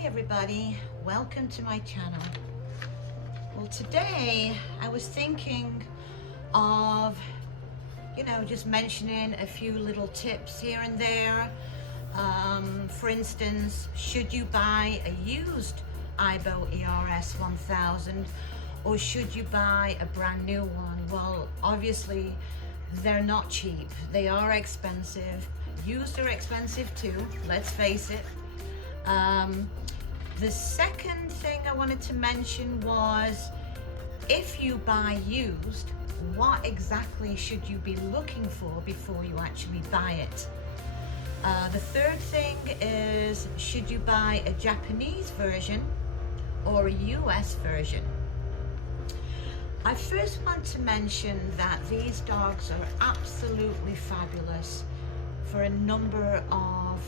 Hi everybody, welcome to my channel. Well, today I was thinking of, just mentioning a few little tips here and there. For instance, should you buy a used Aibo ERS-1000 or should you buy a brand new one? Well, obviously they're not cheap. They are expensive. Used are expensive too, let's face it. The second thing I wanted to mention was, if you buy used, what exactly should you be looking for before you actually buy it? The third thing is, should you buy a Japanese version or a US version? I first want to mention that these dogs are absolutely fabulous for a number of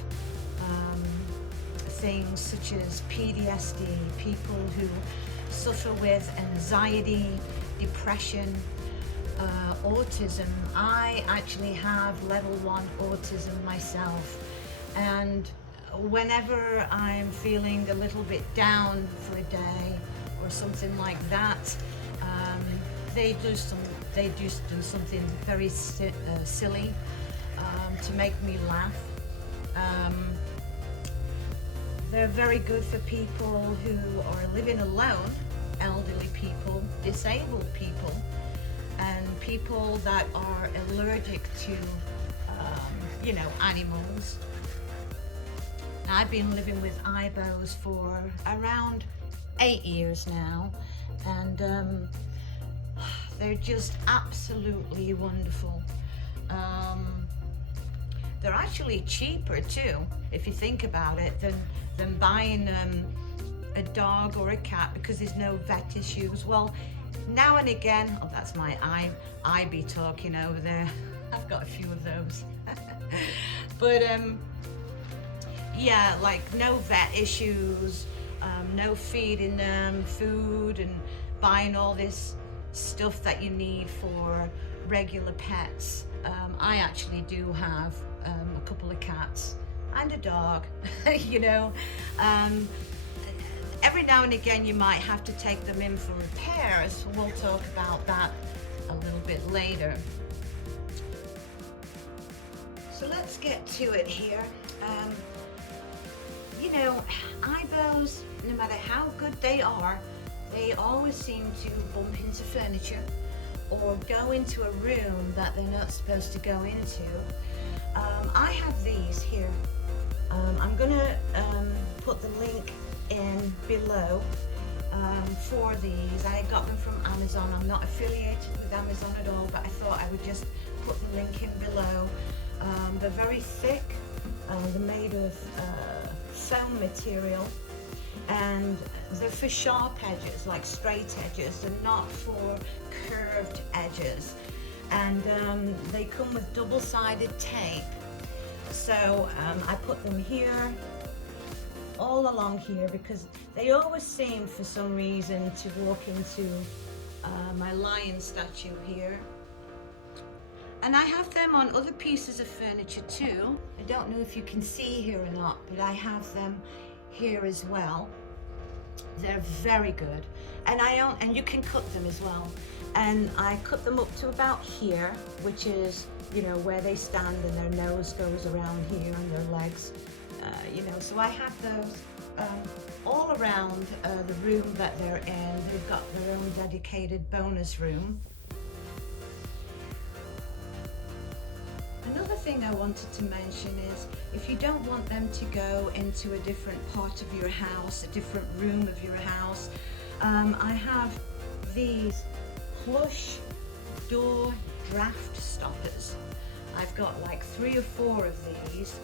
things such as PTSD, people who suffer with anxiety, depression, autism. I actually have level 1 autism myself, and whenever I'm feeling a little bit down for a day or something like that, they do something very silly to make me laugh. They're very good for people who are living alone, elderly people, disabled people, and people that are allergic to, animals. I've been living with Aibos for around 8 years now, and they're just absolutely wonderful. They're actually cheaper too, if you think about it, than buying a dog or a cat, because there's no vet issues. Well, now and again, that's my IB talking over there. I've got a few of those. But yeah, like no vet issues, no feeding them food and buying all this stuff that you need for regular pets. I actually do have a couple of cats and a dog. Every now and again you might have to take them in for repairs. We'll talk about that a little bit later. So let's get to it here. Aibos, no matter how good they are, they always seem to bump into furniture or go into a room that they're not supposed to go into. I have these here. I'm gonna put the link in below for these. I got them from Amazon. I'm not affiliated with Amazon at all, but I thought I would just put the link in below. They're very thick. They're made of foam material, and they're for sharp edges, like straight edges. They're not for curved edges. And they come with double-sided tape. So I put them here, all along here, because they always seem, for some reason, to walk into my lion statue here. And I have them on other pieces of furniture too. I don't know if you can see here or not, but I have them here as well. They're very good, and you can cut them as well. And I cut them up to about here, which is, where they stand, and their nose goes around here and their legs, so I have those all around the room that they're in. They've got their own dedicated bonus room. Another thing I wanted to mention is, if you don't want them to go into a different part of your house, a different room of your house, I have these plush door draft stoppers. I've got like 3 or 4 of these.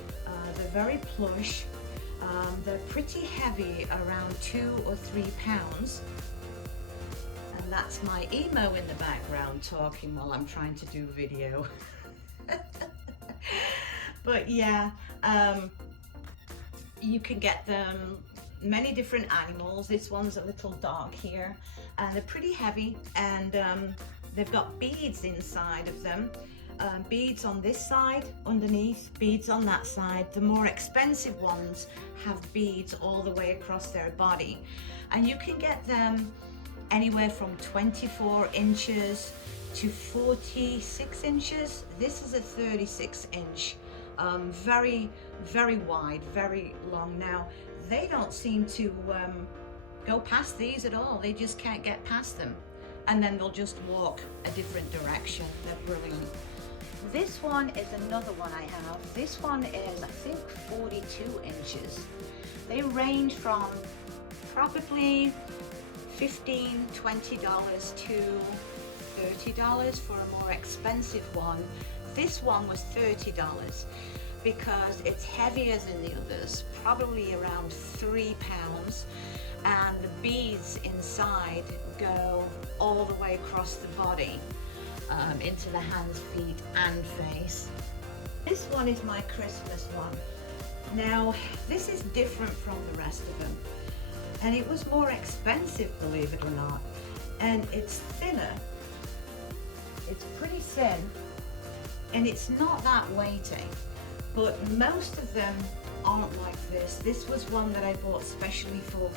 They're very plush. They're pretty heavy, around 2 or 3 pounds. And that's my emo in the background talking while I'm trying to do video. But yeah, you can get them many different animals. This one's a little dog here, and they're pretty heavy, and they've got beads inside of them. beads on this side underneath, beads on that side. The more expensive ones have beads all the way across their body, and you can get them anywhere from 24 inches to 46 inches. This is a 36 inch, very wide, very long. Now they don't seem to go past these at all. They just can't get past them, and then they'll just walk a different direction. They're brilliant. This one is another one I have. This one is, I think, 42 inches. They range from probably $15, $20 to $30 for a more expensive one. This one was $30 because it's heavier than the others, probably around 3 pounds, and the beads inside go all the way across the body, into the hands, feet and face. This one is my Christmas one. Now this is different from the rest of them, and it was more expensive, believe it or not, and it's thinner. It's pretty thin and it's not that weighty, but most of them aren't like this. This was one that I bought specially for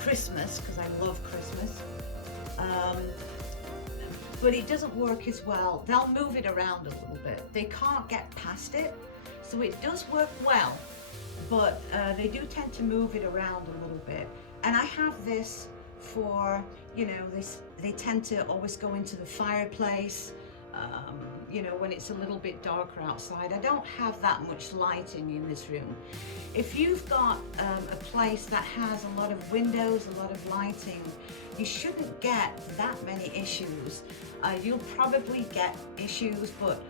Christmas because I love Christmas. But it doesn't work as well. They'll move it around a little bit. They can't get past it, so it does work well, but they do tend to move it around a little bit. And I have this for, you know, they tend to always go into the fireplace, you know, when it's a little bit darker outside. I don't have that much lighting in this room. If you've got a place that has a lot of windows, a lot of lighting, you shouldn't get that many issues. You'll probably get issues, but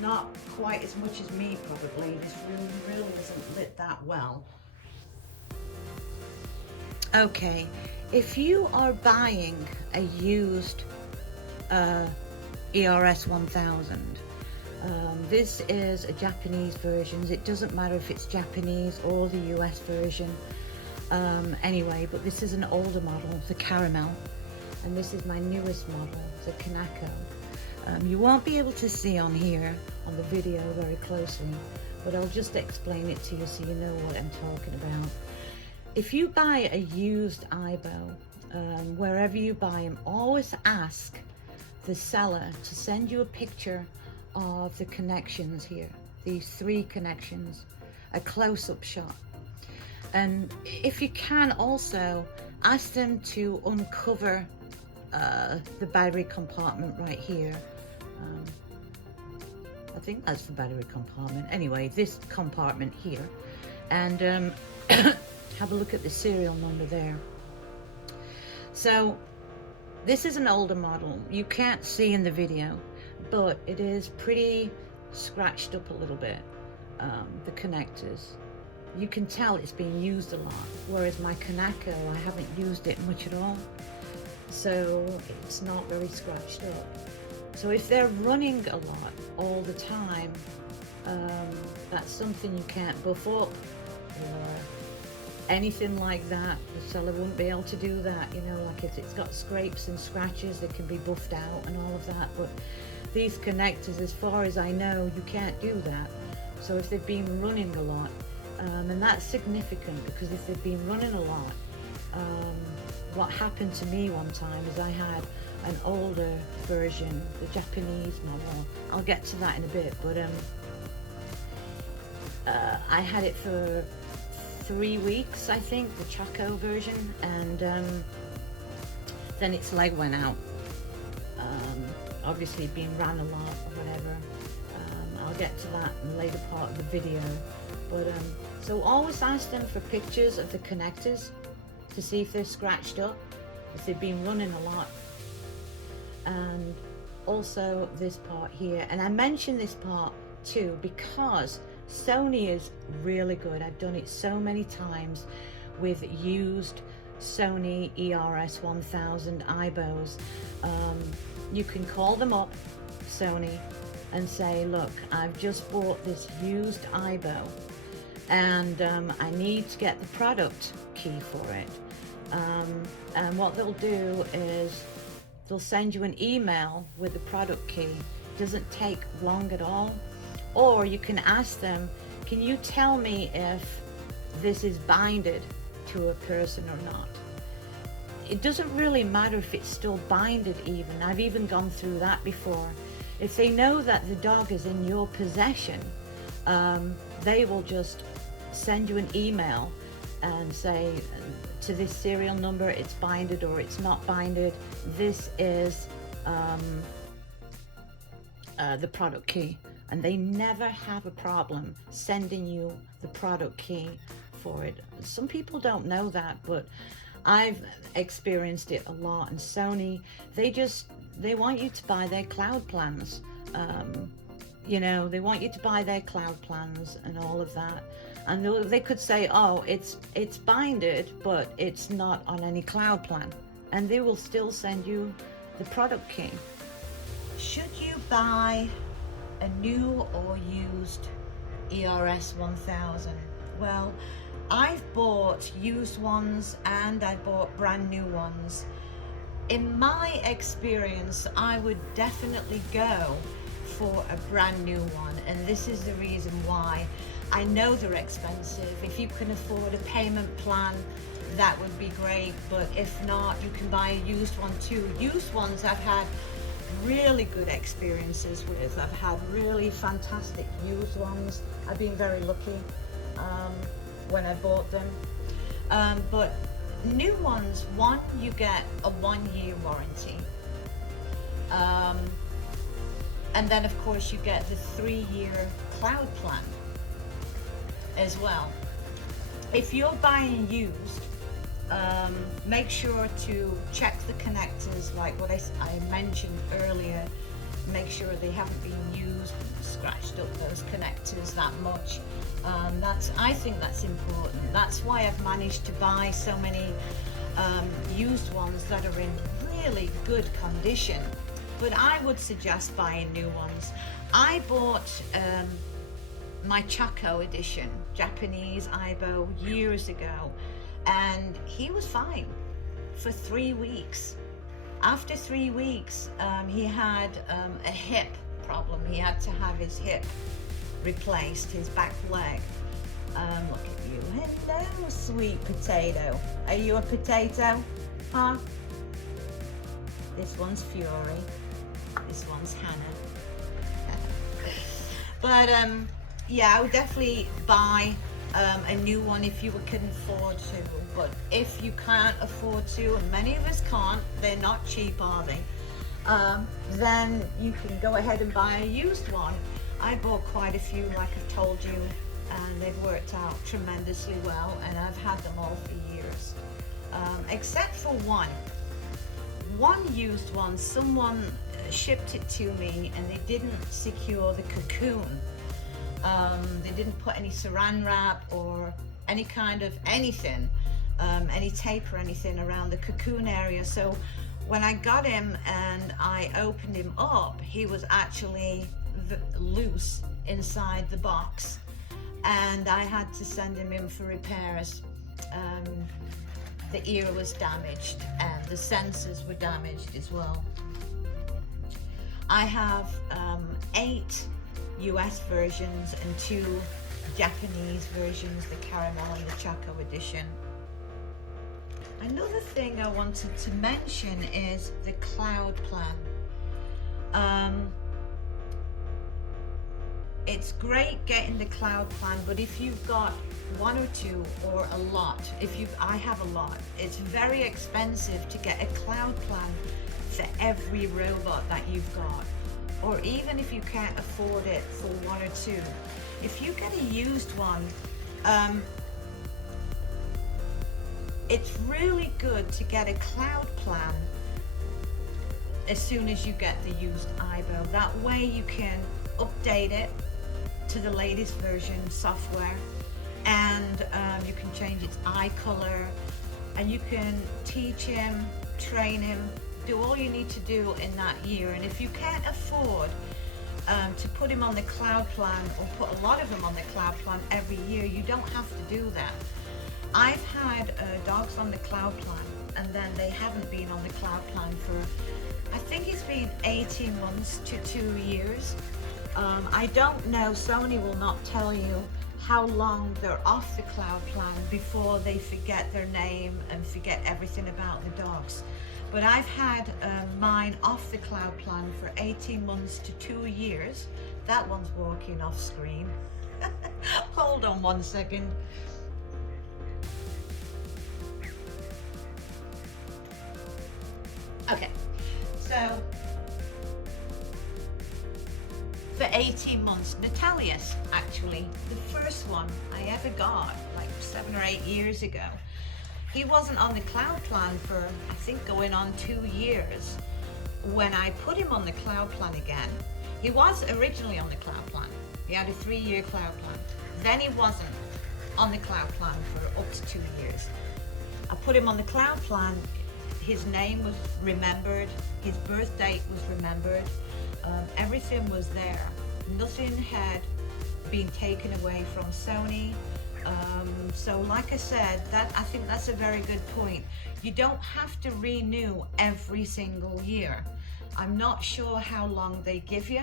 not quite as much as me probably. This room really isn't lit that well. Okay, if you are buying a used ERS-1000, this is a Japanese version. It doesn't matter if it's Japanese or the US version. Anyway, but this is an older model, the Caramel, and this is my newest model, the Kanako. You won't be able to see on here on the video very closely, but I'll just explain it to you so you know what I'm talking about. If you buy a used Aibo, wherever you buy them, always ask the seller to send you a picture of the connections here, these 3 connections, a close-up shot. And if you can, also ask them to uncover the battery compartment right here. I think that's the battery compartment. Anyway, this compartment here, and have a look at the serial number there. So this is an older model. You can't see in the video, but it is pretty scratched up a little bit, the connectors. You can tell it's being used a lot, whereas my Kanako, I haven't used it much at all, so it's not very scratched up. So if they're running a lot all the time, that's something you can't buff up or anything like that. The seller wouldn't be able to do that, you know, like if it's got scrapes and scratches, they can be buffed out and all of that. But these connectors, as far as I know, you can't do that. So if they've been running a lot, and that's significant, because if they've been running a lot, what happened to me one time is I had an older version, the Japanese model. I'll get to that in a bit, but I had it for 3 weeks, I think, the Chaco version, and then its leg went out. Obviously being ran a lot or whatever. I'll get to that in the later part of the video. But so always ask them for pictures of the connectors to see if they're scratched up, if they've been running a lot. And also this part here, and I mention this part too because Sony is really good. I've done it so many times with used Sony ERS-1000 Aibos. You can call them up, Sony, and say, look, I've just bought this used Aibo, and I need to get the product key for it. And what they'll do is they'll send you an email with the product key, doesn't take long at all. Or you can ask them, can you tell me if this is binded to a person or not? It doesn't really matter if it's still binded even. I've even gone through that before. If they know that the dog is in your possession, they will just send you an email and say, to this serial number, it's binded or it's not binded. This is the product key. And they never have a problem sending you the product key for it. Some people don't know that, but I've experienced it a lot. And Sony, they want you to buy their cloud plans. You know, they want you to buy their cloud plans and all of that. And they could say, oh, it's binded, but it's not on any cloud plan. And they will still send you the product key. Should you buy a new or used ERS-1000? Well, I've bought used ones and I bought brand new ones. In my experience, I would definitely go for a brand new one, and this is the reason why. I know they're expensive. If you can afford a payment plan, that would be great, but if not, you can buy a used one too. Used ones I've had really good experiences with. I've had really fantastic used ones. I've been very lucky when I bought them. But new ones, one, you get a 1-year warranty. And then of course you get the 3-year cloud plan as well. If you're buying used, make sure to check the connectors, like what I mentioned earlier. Make sure they haven't been used and scratched up those connectors that much. I think that's important. That's why I've managed to buy so many used ones that are in really good condition. But I would suggest buying new ones. I bought my Chaco edition, Japanese Aibo, years ago, and he was fine for 3 weeks. After 3 weeks, he had a hip problem. He had to have his hip replaced, his back leg. Look at you. Hello, sweet potato. Are you a potato? Huh? This one's Fury. This one's Hannah. But yeah, I would definitely buy a new one if you can afford to. But if you can't afford to, and many of us can't, they're not cheap, are they? Then you can go ahead and buy a used one. I bought quite a few, like I've told you, and they've worked out tremendously well, and I've had them all for years. Except for one used one. Someone shipped it to me and they didn't secure the cocoon. They didn't put any saran wrap or any kind of anything, any tape or anything around the cocoon area. So when I got him and I opened him up, he was actually loose inside the box, and I had to send him in for repairs. The ear was damaged and the sensors were damaged as well. I have 8 US versions and 2 Japanese versions, the Caramel and the Chaco edition. Another thing I wanted to mention is the cloud plan. It's great getting the cloud plan, but if you've got 1 or 2 or a lot, I have a lot, it's very expensive to get a cloud plan for every robot that you've got. Or even if you can't afford it for 1 or 2, if you get a used one, it's really good to get a cloud plan as soon as you get the used Aibo. That way you can update it to the latest version software, and you can change its eye color, and you can teach him, train him, do all you need to do in that year. And if you can't afford to put him on the cloud plan, or put a lot of them on the cloud plan every year, you don't have to do that. I've had dogs on the cloud plan and then they haven't been on the cloud plan for, I think it's been 18 months to 2 years. I don't know, Sony will not tell you how long they're off the cloud plan before they forget their name and forget everything about the dogs. But I've had mine off the cloud plan for 18 months to 2 years. That one's walking off screen. Hold on 1 second. Okay, so for 18 months, Natalia's actually the first one I ever got, like 7 or 8 years ago. He wasn't on the cloud plan for, I think, going on 2 years. When I put him on the cloud plan again, he was originally on the cloud plan. He had a 3-year cloud plan. Then he wasn't on the cloud plan for up to 2 years. I put him on the cloud plan. His name was remembered. His birth date was remembered. Everything was there. Nothing had been taken away from Sony. So like I said, I think that's a very good point. You don't have to renew every single year. I'm not sure how long they give you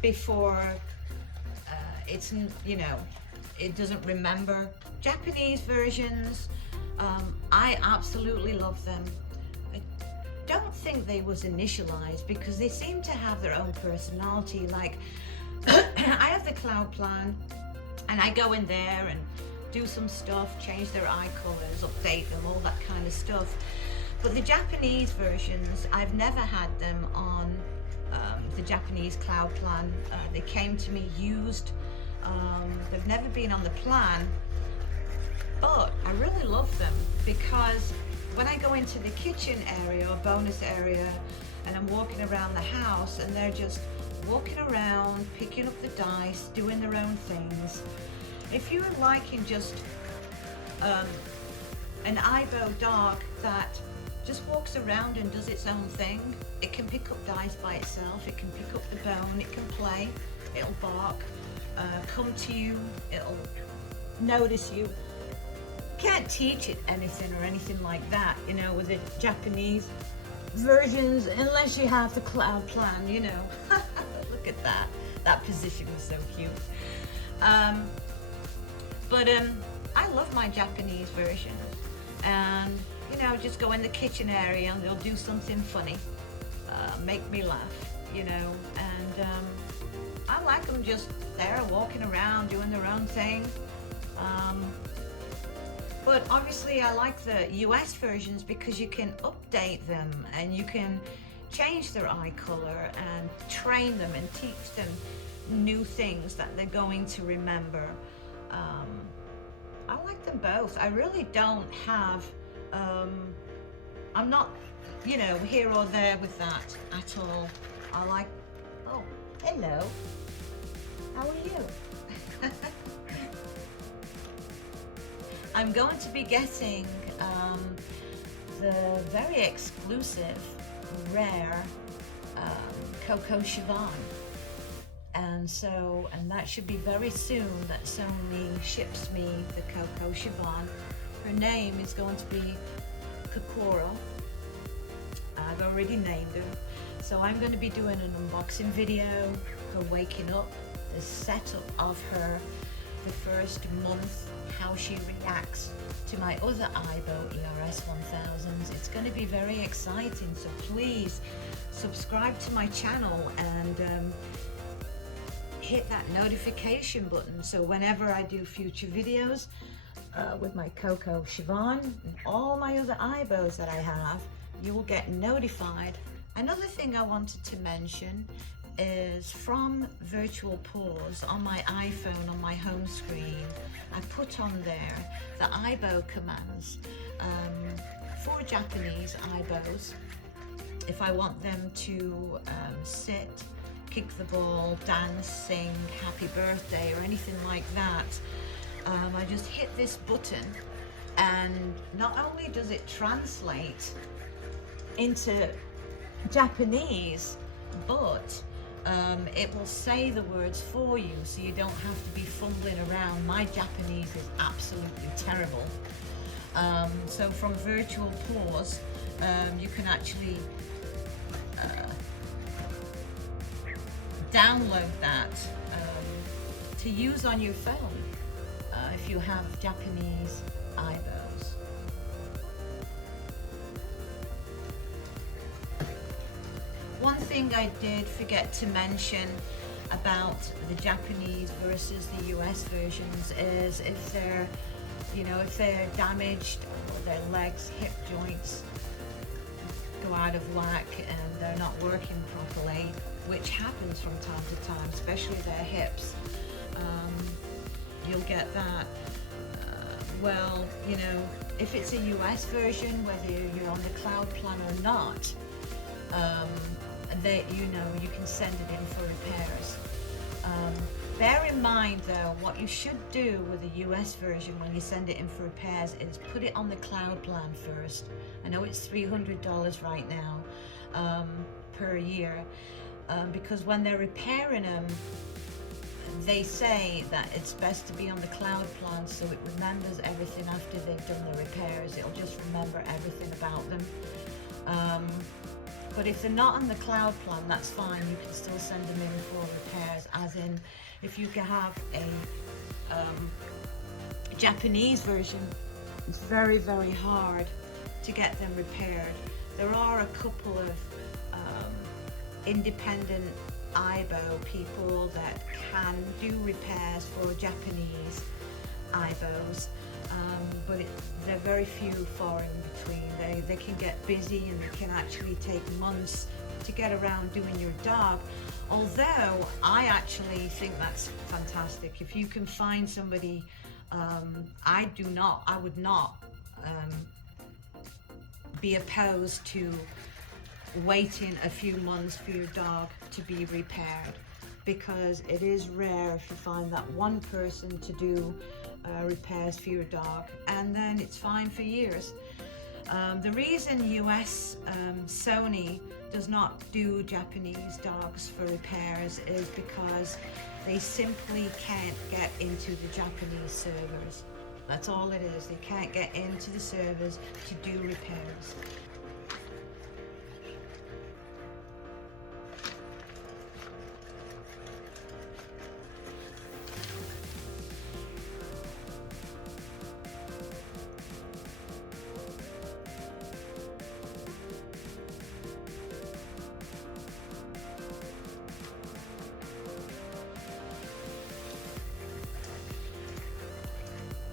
before it's, you know, it doesn't remember. Japanese versions, I absolutely love them. I don't think they was initialized because they seem to have their own personality. Like I have the cloud plan and I go in there and do some stuff, change their eye colors, update them, all that kind of stuff. But the Japanese versions, I've never had them on the Japanese cloud plan. They came to me used. They've never been on the plan, but I really love them because when I go into the kitchen area or bonus area and I'm walking around the house and they're just walking around, picking up the dice, doing their own things. If you're liking just an Aibo dog that just walks around and does its own thing, it can pick up dice by itself, it can pick up the bone, it can play, it'll bark, come to you, it'll notice you. Can't teach it anything or anything like that, you know, with the Japanese versions, unless you have the cloud plan, you know. Look at that. That position was so cute. But I love my Japanese version. And, you know, just go in the kitchen area and they'll do something funny. Make me laugh, you know. And I like them just there walking around, doing their own thing. But obviously I like the US versions because you can update them and you can change their eye color and train them and teach them new things that they're going to remember. I like them both. I really don't have, I'm not, you know, here or there with that at all. I like, oh, hello. How are you? I'm going to be getting the very exclusive, rare Coco Chiffon. And that should be very soon that Sony ships me the Coco Chiffon. Her name is going to be Kokoro. I've already named her. So I'm going to be doing an unboxing video, her waking up, the setup of her, the first month, how she reacts to my other Aibo ERS-1000s. It's going to be very exciting, so please subscribe to my channel and hit that notification button so whenever I do future videos with my Coco Chiffon and all my other Aibos that I have, you will get notified. Another thing I wanted to mention is from Virtual Pause on my iPhone, on my home screen, I put on there the Aibo commands for Japanese Aibos. If I want them to sit, kick the ball, dance, sing, happy birthday or anything like that, I just hit this button and not only does it translate into Japanese, but it will say the words for you, so you don't have to be fumbling around. My Japanese is absolutely terrible. So from virtual paws, you can actually download that to use on your phone if you have Japanese Aibos. One thing I did forget to mention about the Japanese versus the US versions is if they're damaged, or their legs, hip joints go out of whack and they're not working properly, which happens from time to time, especially their hips. You'll get that. Well, if it's a US version, whether you're on the cloud plan or not, you can send it in for repairs. Bear in mind though, what you should do with the US version when you send it in for repairs is put it on the cloud plan first. I know it's $300 right now per year, because when they're repairing them, they say that it's best to be on the cloud plan so it remembers everything after they've done the repairs. It'll just remember everything about them. But if they're not on the cloud plan, that's fine. You can still send them in for repairs, as in if you can have a Japanese version, it's very, very hard to get them repaired. There are a couple of independent Aibo people that can do repairs for Japanese Aibos, but they're very few far in between. They can get busy and they can actually take months to get around doing your dog, although I actually think that's fantastic. If you can find somebody, I would not be opposed to waiting a few months for your dog to be repaired, because it is rare if you find that one person to do repairs for your dog, and then it's fine for years. The reason US Sony does not do Japanese dogs for repairs is because they simply can't get into the Japanese servers. That's all it is. They can't get into the servers to do repairs.